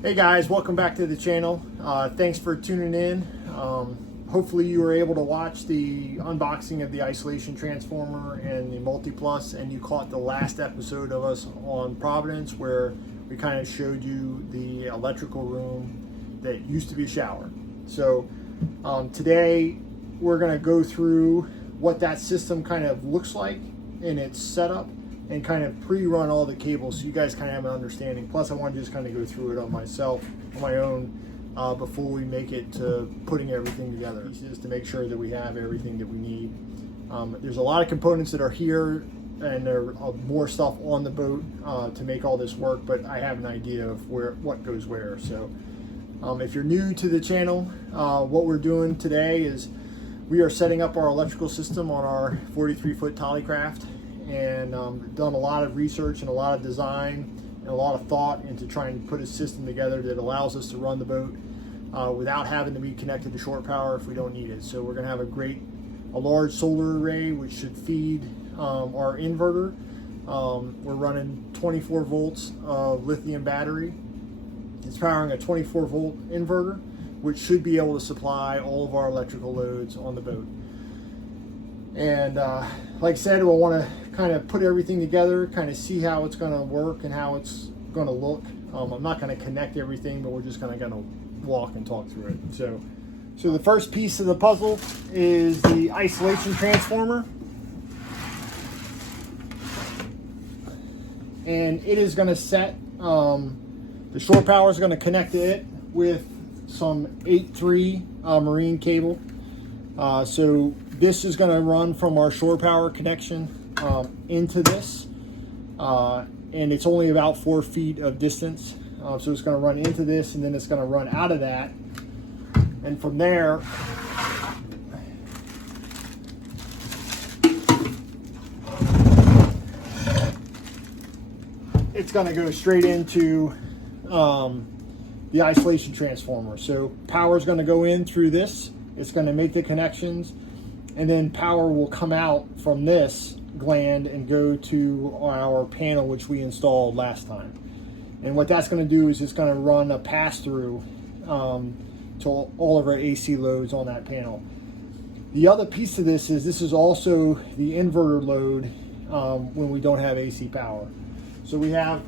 Hey guys, welcome back to the channel. Thanks for tuning in. Hopefully you were able to watch the unboxing of the isolation transformer and the multiplus, and you caught the last episode of us on Providence where we kind of showed you the electrical room that used to be a shower. So today we're going to go through what that system kind of looks like in its setup and kind of pre-run all the cables so you guys kind of have an understanding. Plus I want to just kind of go through it on my own before we make it to putting everything together, just to make sure that we have everything that we need. There's a lot of components that are here, and there are more stuff on the boat to make all this work, but I have an idea of what goes where. So if you're new to the channel, what we're doing today is we are setting up our electrical system on our 43-foot Toady, and done a lot of research and a lot of design and a lot of thought into trying to put a system together that allows us to run the boat without having to be connected to short power if we don't need it. So we're going to have a large solar array which should feed our inverter. We're running 24 volts of lithium battery. It's powering a 24 volt inverter, which should be able to supply all of our electrical loads on the boat. And like I said, we'll want to kind of put everything together, kind of see how it's going to work and how it's going to look. I'm not going to connect everything, but we're just going to walk and talk through it. So the first piece of the puzzle is the isolation transformer. And it is going to set, the shore power is going to connect to it with some 8.3 marine cable. So this is going to run from our shore power connection into this, and it's only about 4 feet of distance. So it's going to run into this, and then it's going to run out of that, and from there it's going to go straight into the isolation transformer. So power is going to go in through this. It's going to make the connections, and then power will come out from this gland and go to our panel, which we installed last time. And what that's going to do is it's going to run a pass-through to all of our AC loads on that panel. The other piece of this is also the inverter load when we don't have AC power. So we have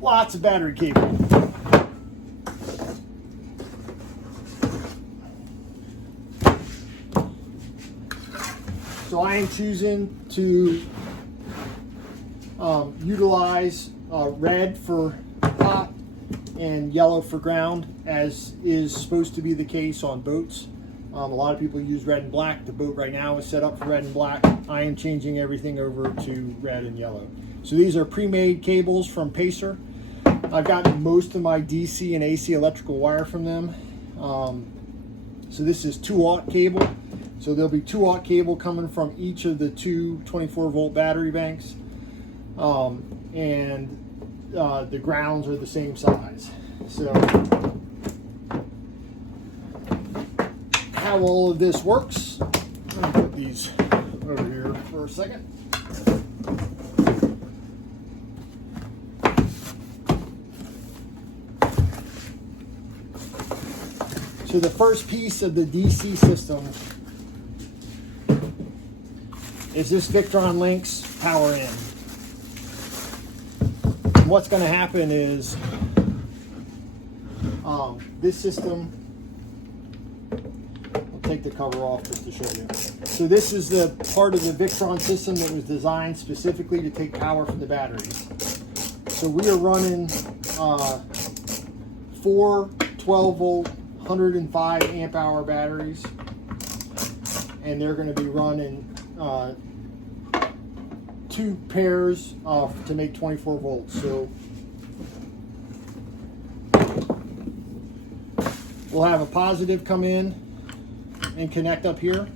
lots of battery cable. So I am choosing to utilize red for top and yellow for ground, as is supposed to be the case on boats. A lot of people use red and black. The boat right now is set up for red and black. I am changing everything over to red and yellow. So these are pre-made cables from Pacer. I've gotten most of my DC and AC electrical wire from them. So this is 2-aught cable. So there'll be 2-aught cable coming from each of the two 24 volt battery banks. And the grounds are the same size. So how all of this works, I'm going to put these over here for a second. So the first piece of the DC system is this Victron Lynx power in. And what's going to happen is this system, I'll take the cover off just to show you. So this is the part of the Victron system that was designed specifically to take power from the batteries. So we are running 4 12 volt 105 amp hour batteries, and they're going to be running 2 pairs to make 24 volts. So we'll have a positive come in and connect up here,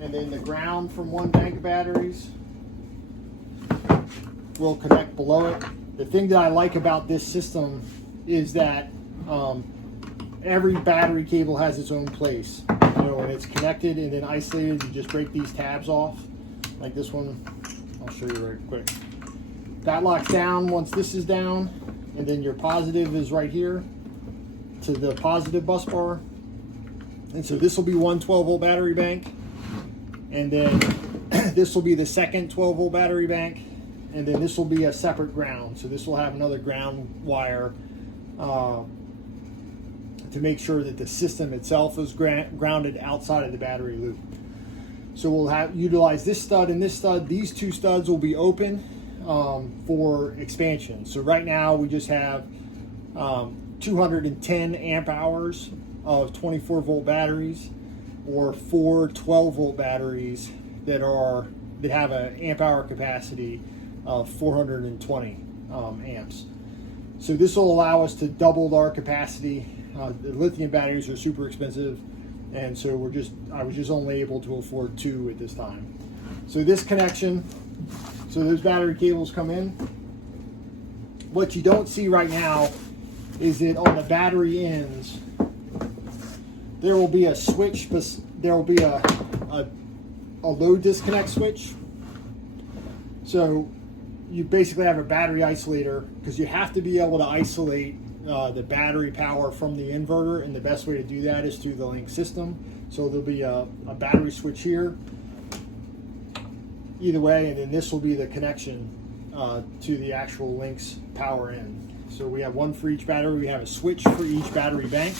and then the ground from one bank of batteries will connect below it. The thing that I like about this system is that every battery cable has its own place. When it's connected and then isolated, you just break these tabs off, like this one. I'll show you right quick. that locks down once this is down, and then your positive is right here to the positive bus bar. And so this will be one 12-volt battery bank, and then this will be the second 12-volt battery bank, and then this will be a separate ground. So this will have another ground wire to make sure that the system itself is grounded outside of the battery loop. So we'll utilize this stud and this stud. These two studs will be open for expansion. So right now we just have 210 amp hours of 24-volt batteries, or 4 12-volt batteries that have an amp hour capacity of 420 amps. So this will allow us to double our capacity. The lithium batteries are super expensive, and so I was just only able to afford 2 at this time. So this connection, so those battery cables come in. What you don't see right now is that on the battery ends, there will be a switch, there will be a low disconnect switch. So you basically have a battery isolator, because you have to be able to isolate the battery power from the inverter, and the best way to do that is through the Link system. So there'll be a battery switch here, either way, and then this will be the connection to the actual Link's power in. So we have one for each battery. We have a switch for each battery bank.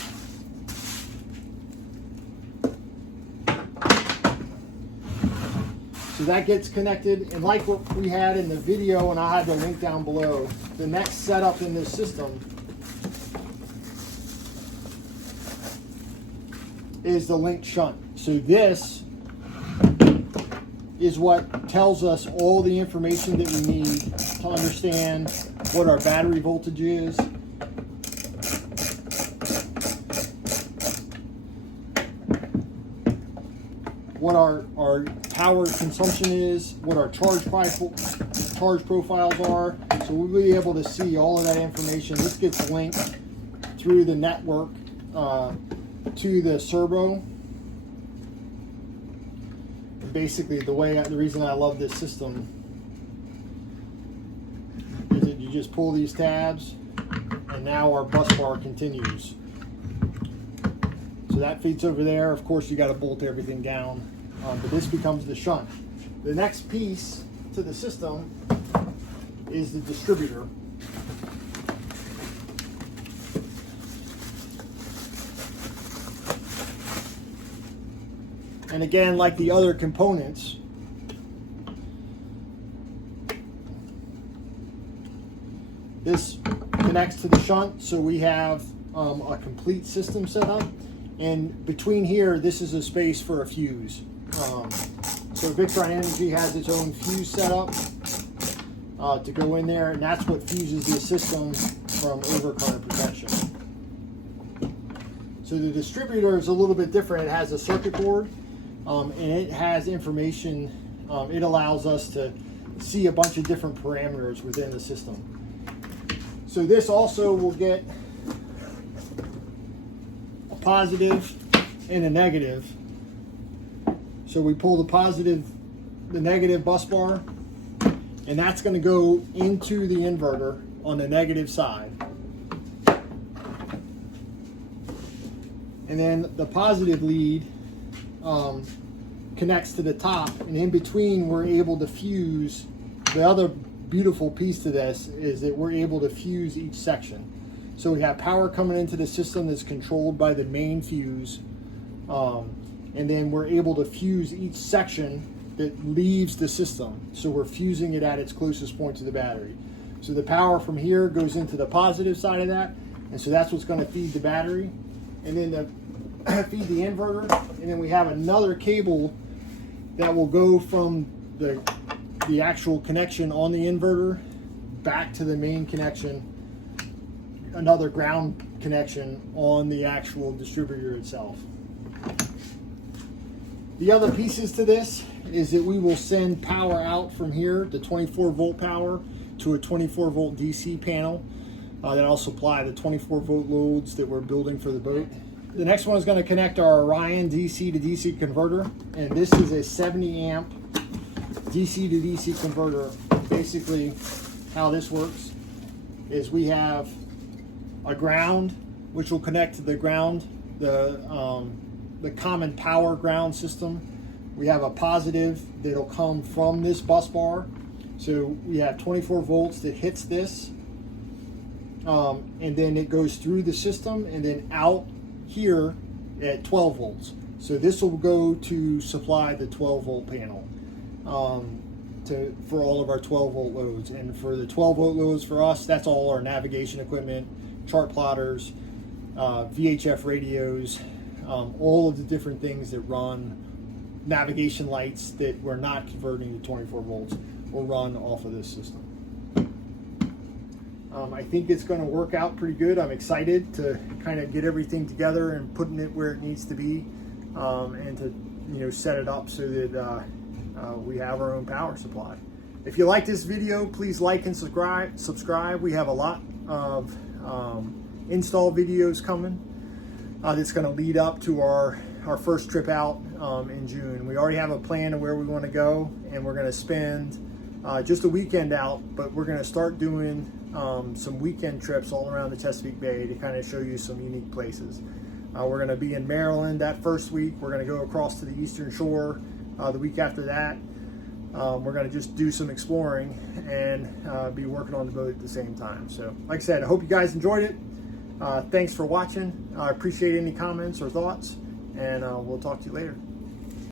So that gets connected, and like what we had in the video, and I have the link down below, the next setup in this system is the Link Shunt. So this is what tells us all the information that we need to understand what our battery voltage is, what our power consumption is, what our charge profiles are. So we'll be able to see all of that information. This gets linked through the network to the servo. And basically, the reason I love this system is that you just pull these tabs, and now our bus bar continues. So that feeds over there. Of course, you got to bolt everything down, but this becomes the shunt. The next piece to the system is the distributor. And again, like the other components, this connects to the shunt, so we have a complete system set up. And between here, this is a space for a fuse. So Victron Energy has its own fuse set up to go in there, and that's what fuses the system from overcurrent protection. So the distributor is a little bit different. It has a circuit board, and it has information. It allows us to see a bunch of different parameters within the system. So this also will get a positive and a negative. So we pull the negative bus bar, and that's going to go into the inverter on the negative side. And then the positive lead connects to the top, and in between we're able to fuse. The other beautiful piece to this is that we're able to fuse each section. So we have power coming into the system that's controlled by the main fuse, and then we're able to fuse each section that leaves the system. So we're fusing it at its closest point to the battery. So the power from here goes into the positive side of that, and so that's what's going to feed the battery, and then to feed the inverter. And then we have another cable that will go from the actual connection on the inverter back to the main connection, another ground connection on the actual distributor itself. The other pieces to this is that we will send power out from here, the 24-volt power, to a 24-volt DC panel that'll supply the 24-volt loads that we're building for the boat. The next one is going to connect our Orion DC to DC converter, and this is a 70 amp DC to DC converter. Basically, how this works is we have a ground, which will connect to the ground, the common power ground system. We have a positive that'll come from this bus bar. So we have 24 volts that hits this, and then it goes through the system and then out here at 12 volts. So this will go to supply the 12 volt panel for all of our 12 volt loads. And for the 12 volt loads for us, that's all our navigation equipment, chart plotters, VHF radios, all of the different things that run navigation lights that we're not converting to 24 volts will run off of this system. I think it's going to work out pretty good. I'm excited to kind of get everything together and putting it where it needs to be, and to set it up so that we have our own power supply. If you like this video, please like and subscribe. We have a lot of install videos coming that's going to lead up to our first trip out in June. We already have a plan of where we want to go, and we're going to spend just a weekend out, but we're going to start doing some weekend trips all around the Chesapeake Bay to kind of show you some unique places. We're going to be in Maryland that first week. We're going to go across to the Eastern Shore the week after that. We're going to just do some exploring and be working on the boat at the same time. So like I said, I hope you guys enjoyed it. Thanks for watching. I appreciate any comments or thoughts, and we'll talk to you later.